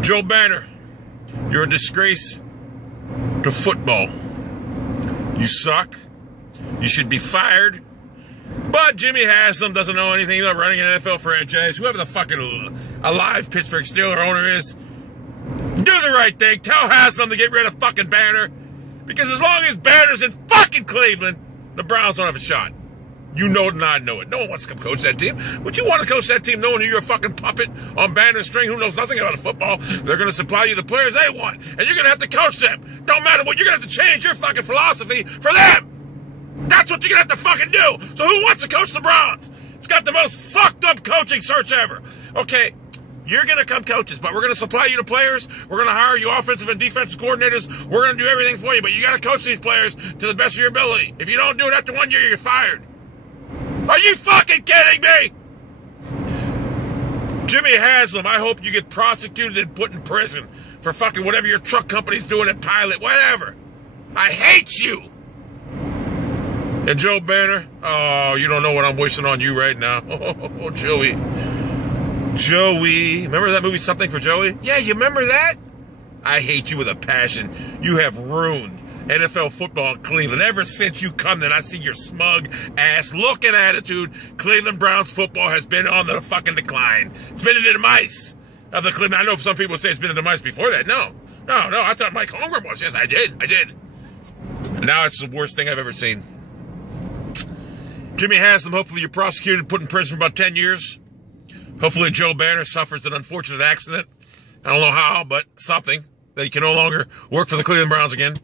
Joe Banner, you're a disgrace to football. You suck. You should be fired. But Jimmy Haslam doesn't know anything about running an NFL franchise. Whoever the fucking alive Pittsburgh Steelers owner is, do the right thing. Tell Haslam to get rid of fucking Banner. Because as long as Banner's in fucking Cleveland, the Browns don't have a shot. You know it and I know it. No one wants to come coach that team. Would you want to coach that team knowing you're a fucking puppet on Banner's string who knows nothing about football? They're going to supply you the players they want, and you're going to have to coach them. Don't matter what, you're going to have to change your fucking philosophy for them. That's what you're going to have to fucking do. So who wants to coach the Browns? It's got the most fucked up coaching search ever. Okay, you're going to come coach us, but we're going to supply you the players. We're going to hire you offensive and defensive coordinators. We're going to do everything for you, but you got to coach these players to the best of your ability. If you don't do it after 1 year, you're fired. Are you fucking kidding me? Jimmy Haslam, I hope you get prosecuted and put in prison for fucking whatever your truck company's doing at Pilot, whatever. I hate you. And Joe Banner, oh, you don't know what I'm wishing on you right now. Oh, Joey. Joey. Remember that movie, Something for Joey? Yeah, you remember that? I hate you with a passion. You have ruined NFL football in Cleveland. Ever since you come in, I see your smug ass look and attitude. Cleveland Browns football has been on the fucking decline. It's been a demise of the Cleveland. I know some people say it's been a demise before that. No. I thought Mike Lombardi was. Yes, I did. And now it's the worst thing I've ever seen. Jimmy Haslam, hopefully you're prosecuted, put in prison for about 10 years. Hopefully Joe Banner suffers an unfortunate accident. I don't know how, but something. That he can no longer work for the Cleveland Browns again.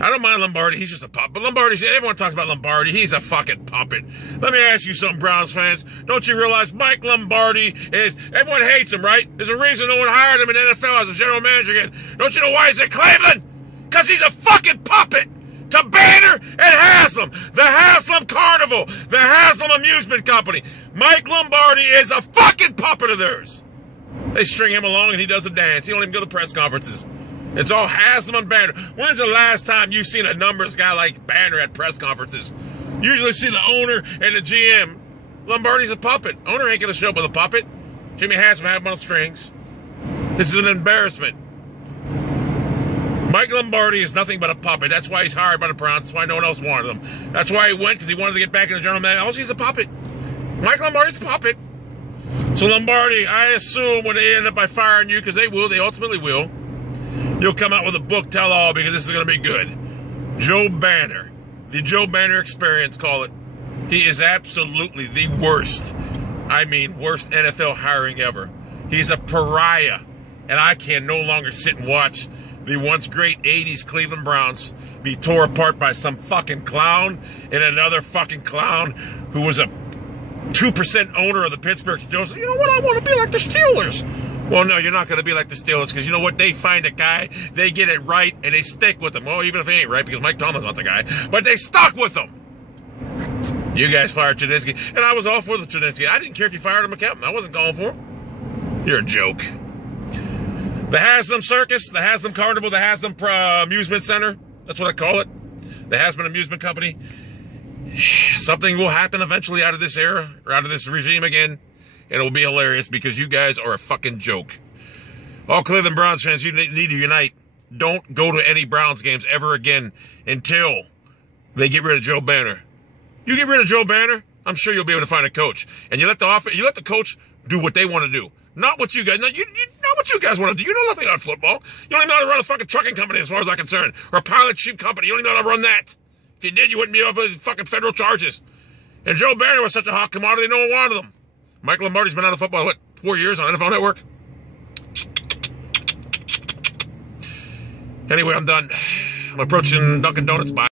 I don't mind Lombardi. He's just a puppet. But Lombardi, everyone talks about Lombardi. He's a fucking puppet. Let me ask you something, Browns fans. Don't you realize Mike Lombardi is, everyone hates him, right? There's a reason no one hired him in the NFL as a general manager again. Don't you know why he's at Cleveland? Because he's a fucking puppet to Banner and Haslam. The Haslam Carnival. The Haslam Amusement Company. Mike Lombardi is a fucking puppet of theirs. They string him along and he does a dance. He don't even go to press conferences. It's all Haslam and Banner. When's the last time you've seen a numbers guy like Banner at press conferences? You usually see the owner and the GM. Lombardi's a puppet. Owner ain't going to show up with a puppet. Jimmy Haslam had him on strings. This is an embarrassment. Mike Lombardi is nothing but a puppet. That's why he's hired by the Browns. That's why no one else wanted him. That's why he went, because he wanted to get back in the general manager. Also, he's a puppet. Mike Lombardi's a puppet. So Lombardi, I assume when they end up by firing you, because they will, they ultimately will, you'll come out with a book tell-all because this is going to be good. Joe Banner. The Joe Banner experience, call it. He is absolutely the worst. I mean, worst NFL hiring ever. He's a pariah. And I can no longer sit and watch the once great 80s Cleveland Browns be tore apart by some fucking clown and another fucking clown who was a 2% owner of the Pittsburgh Steelers. You know what? I want to be like the Steelers. Well, no, you're not going to be like the Steelers because you know what? They find a guy, they get it right, and they stick with him. Well, even if he ain't right because Mike Tomlin's not the guy. But they stuck with him. You guys fired Chudinski, and I was all for the Chudinski. I didn't care if you fired him, McCown. I wasn't calling for him. You're a joke. The Haslam Circus, the Haslam Carnival, the Haslam Amusement Center. That's what I call it. The Haslam Amusement Company. Something will happen eventually out of this era, or out of this regime again. And it will be hilarious because you guys are a fucking joke. All Cleveland Browns fans, you need to unite. Don't go to any Browns games ever again until they get rid of Joe Banner. You get rid of Joe Banner, I'm sure you'll be able to find a coach. And you let the coach do what they want to do. Not what you guys, not what you guys want to do. You know nothing about football. You don't even know how to run a fucking trucking company as far as I'm concerned. Or a pilot sheep company. You don't even know how to run that. If you did, you wouldn't be off with fucking federal charges. And Joe Banner was such a hot commodity, no one wanted him. Mike Lombardi's been out of football, 4 years on NFL Network? Anyway, I'm done. I'm approaching Dunkin' Donuts. Bye.